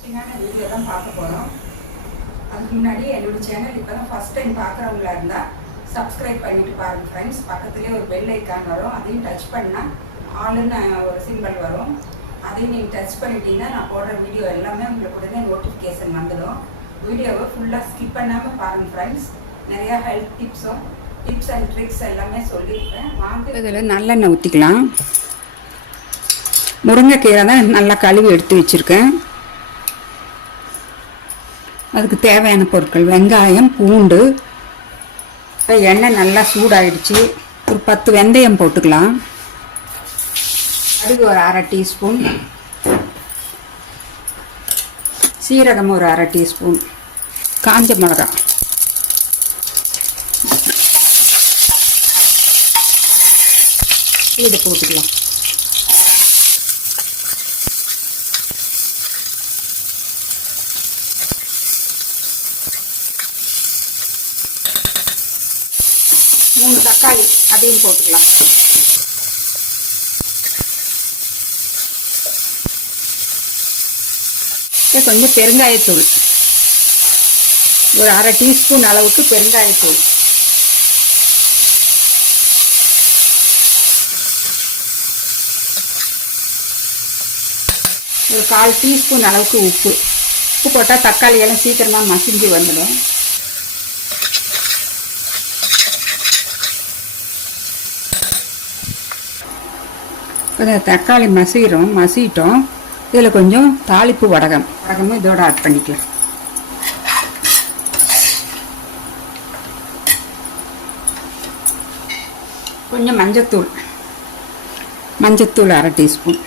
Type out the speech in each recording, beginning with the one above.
இன்ட்ரெஸ்டிங்கான வீடியோ தான் பார்க்க போகிறோம். அதுக்கு முன்னாடி என்னோடய சேனல் இப்போ தான் ஃபஸ்ட் டைம் பார்க்குறவங்களா இருந்தால் சப்ஸ்கிரைப் பண்ணிவிட்டு பாருங்கள் ஃப்ரெண்ட்ஸ். பக்கத்துலேயே ஒரு பெல் ஐக்கான் வரும், அதையும் டச் பண்ணால் ஆளுன்னு ஒரு சிம்பிள் வரும். அதையும் நீங்கள் டச் பண்ணிட்டீங்கன்னா நான் போடுற வீடியோ எல்லாமே உங்களுக்கு உடனே நோட்டிஃபிகேஷன் வந்துடும். வீடியோவை ஃபுல்லாக ஸ்கிப் பண்ணாமல் பாருங்கள் ஃப்ரெண்ட்ஸ். நிறையா ஹெல்த் டிப்ஸ் அண்ட் ட்ரிக்ஸ் எல்லாமே சொல்லியிருக்கேன். வாங்க இதில் நல்லெண்ணெய் ஊற்றிக்கலாம். முருங்கைக்கீரை தான் நல்லா கழுவி எடுத்து வச்சுருக்கேன். அதுக்கு தேவையான பொருட்கள் வெங்காயம், பூண்டு. எண்ணெய் நல்லா சூடாயிடுச்சு. ஒரு 10 வெந்தயம் போட்டுக்கலாம். கடுகு ஒரு 1/2 டீஸ்பூன், சீரகம் ஒரு 1/2 டீஸ்பூன், காஞ்ச மிளகா, இது போட்டுக்கலாம். மூணு தக்காளி அதையும் போட்டுக்கலாம். கொஞ்சம் பெருங்காயத்தூள், ஒரு 1/2 டீஸ்பூன் அளவுக்கு பெருங்காயத்தூள், ஒரு 1/4 டீஸ்பூன் அளவுக்கு உப்பு. உப்பு போட்டால் தக்காளி எல்லாம் சீக்கிரமாக மசிஞ்சு வந்துடும். தக்காளி மசிட்டோம். இதில் கொஞ்சம் தாளிப்பு வடகமும் இதோட ஆட் பண்ணிக்கலாம். கொஞ்சம் மஞ்சத்தூள் 1/2 டீஸ்பூன்.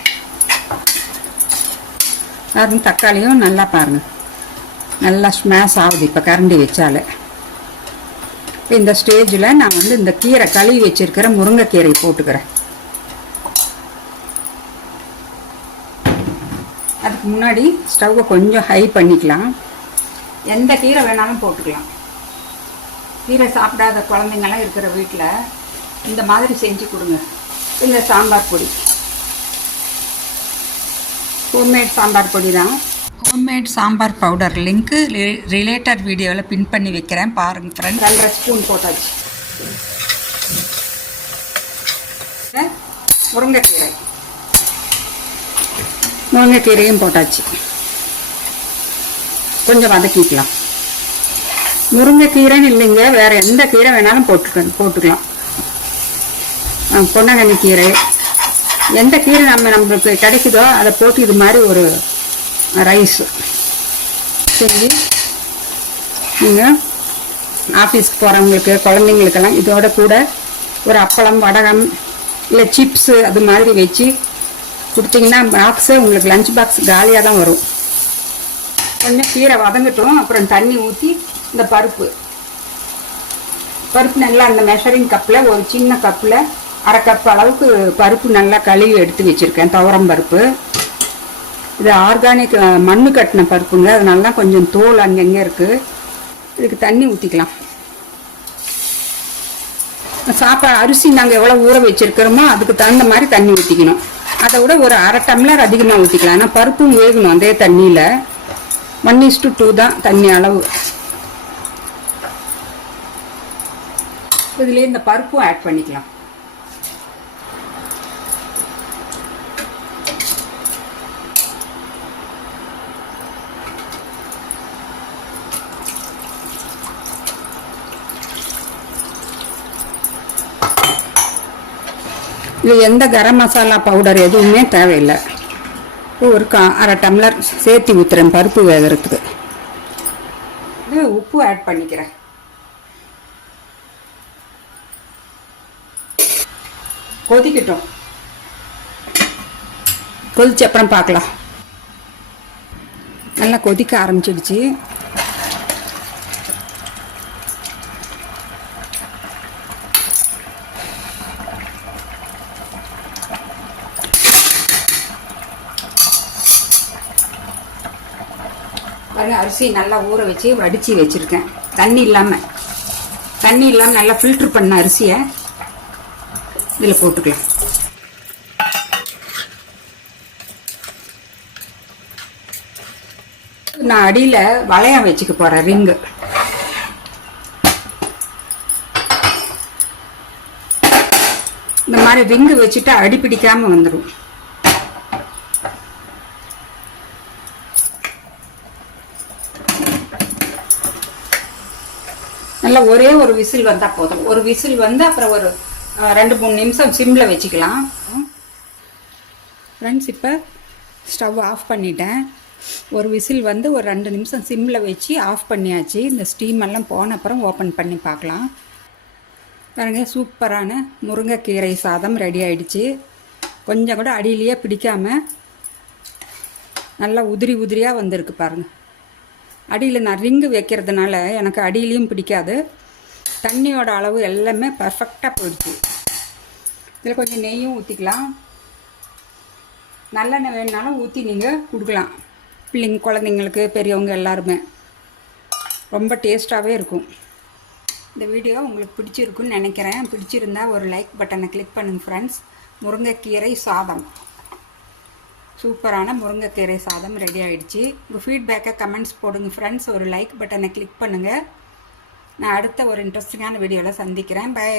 பாருங்க, தக்காளியும் நல்லா பாருங்கள் நல்லா ஸ்மாஷ் ஆகுது இப்போ கரண்டி வச்சாலே. இந்த ஸ்டேஜில் நான் இந்த கீரை கழுவி வச்சிருக்கிற முருங்கைக்கீரையை போட்டுக்கிறேன். அதுக்கு முன்னாடி ஸ்டவ்வை கொஞ்சம் ஹை பண்ணிக்கலாம். எந்த கீரை வேணாலும் போட்டுக்கலாம். கீரை சாப்பிடாத குழந்தைங்கள்லாம் இருக்கிற வீட்டில் இந்த மாதிரி செஞ்சு கொடுங்க. இல்லை சாம்பார் பொடி, ஹோம்மேட் சாம்பார் பொடி தான். Homemade sambar powder link related வீடியோவில் பின் பண்ணி வைக்கிறேன், பாருங்கள் ஃப்ரெண்ட். 2 ஸ்பூன் போட்டாச்சு. முருங்கைக்கீரையும் போட்டாச்சு. கொஞ்சம் வதக்கிக்கலாம். முருங்கைக்கீரைன்னு இல்லைங்க, வேறு எந்த கீரை வேணாலும் போட்டுக்கலாம். பொன்னாங்கண்ணி கீரை, எந்த கீரை நம்மளுக்கு கிடைக்குதோ அதை போட்டு இது மாதிரி ஒரு ரைஸ் செஞ்சு நீங்கள் ஆஃபீஸ்க்கு போகிறவங்களுக்கு குழந்தைங்களுக்கெல்லாம் இதோட கூட ஒரு அப்பளம், வடகம், இல்லை சிப்ஸு அது மாதிரி வச்சு கொடுத்தீங்கன்னா பாக்ஸு உங்களுக்கு லஞ்ச் பாக்ஸ் காலியாக தான் வரும். கொஞ்சம் கீரை வதங்கட்டும். அப்புறம் தண்ணி ஊற்றி இந்த பருப்பு நல்லா அந்த மெஷரிங் கப்பில் ஒரு சின்ன கப்பில் 1/2 கப் அளவுக்கு பருப்பு நல்லா கழுவி எடுத்து வச்சுருக்கேன். துவரம் பருப்பு. இது ஆர்கானிக் மண்ணு கட்டின பருப்புங்க, அதனால தான் கொஞ்சம் தோல் அங்கங்கே இருக்குது. இதுக்கு தண்ணி ஊற்றிக்கலாம். சாப்பாடு அரிசி நாங்கள் எவ்வளோ ஊற வச்சுருக்கிறோமோ அதுக்கு தகுந்த மாதிரி தண்ணி ஊற்றிக்கணும். அதை விட ஒரு 1/2 டம்ளர் அதிகமாக ஊற்றிக்கலாம். ஆனால் பருப்பும் வேகணும் அதே தண்ணியில். 1:2 தான் தண்ணி அளவு. இதுலேயே இந்த பருப்பும் ஆட் பண்ணிக்கலாம். இது எந்த கரம் மசாலா பவுடர் எதுவுமே தேவையில்லை. ஒரு 1/2 டம்ளர் சேர்த்து ஊற்றுறேன் பருப்பு வேகிறதுக்கு. இது உப்பு ஆட் பண்ணிக்கிறேன். கொதிக்கட்டும். கொதிச்ச அப்புறம் பார்க்கலாம். நல்லா கொதிக்க ஆரம்பிச்சிடுச்சு. அரிசி நல்லா ஊற வச்சு வடித்து வச்சுருக்கேன். தண்ணி இல்லாமல் நல்லா ஃபில்ட்ரு பண்ண அரிசியை இதில் போட்டுக்கலாம். நான் அடியில் வளையம் வச்சுக்க போகிறேன் ரிங்கு. இந்த மாதிரி ரிங்கு வச்சுட்டு அடி பிடிக்காம வந்துடும். நல்லா ஒரே ஒரு விசில் வந்தால் போதும். ஒரு விசில் வந்து அப்புறம் ஒரு 2-3 நிமிஷம் சிம்மில் வச்சுக்கலாம். ஃப்ரெண்ட்ஸ், இப்போ ஸ்டவ் ஆஃப் பண்ணிட்டேன். ஒரு விசில் வந்து ஒரு 2 நிமிஷம் சிம்மில் வச்சு ஆஃப் பண்ணியாச்சு. இந்த ஸ்டீம் எல்லாம் போன அப்புறம் ஓப்பன் பண்ணி பார்க்கலாம். பாருங்க, சூப்பரான முருங்கைக்கீரை சாதம் ரெடி ஆயிடுச்சு. கொஞ்சம் கூட அடியிலேயே பிடிக்காமல் நல்லா உதிரி உதிரியாக வந்திருக்கு பாருங்கள். அடியில் நான் ரிங்கு வைக்கிறதுனால எனக்கு அடியிலையும் பிடிக்காது. தண்ணியோட அளவு எல்லாமே பர்ஃபெக்டாக போயிடுச்சு. இதில் கொஞ்சம் நெய்யும் ஊற்றிக்கலாம். நல்லெண்ணெய் வேணுனாலும் ஊற்றி நீங்கள் கொடுக்கலாம். பிள்ளைங்க, குழந்தைங்களுக்கு, பெரியவங்க எல்லாருமே ரொம்ப டேஸ்ட்டாகவே இருக்கும். இந்த வீடியோ உங்களுக்கு பிடிச்சிருக்குன்னு நினைக்கிறேன். பிடிச்சிருந்தா ஒரு லைக் பட்டனை கிளிக் பண்ணுங்கள் ஃப்ரெண்ட்ஸ். முருங்கைக்கீரை சாதம், சூப்பரான முருங்கைக்கீரை சாதம் ரெடி ஆகிடுச்சு. உங்கள் ஃபீட்பேக்கை கமெண்ட்ஸ் போடுங்க ஃப்ரெண்ட்ஸ். ஒரு லைக் பட்டனை கிளிக் பண்ணுங்கள். நான் அடுத்த ஒரு இன்ட்ரெஸ்டிங்கான வீடியோவில் சந்திக்கிறேன். பை.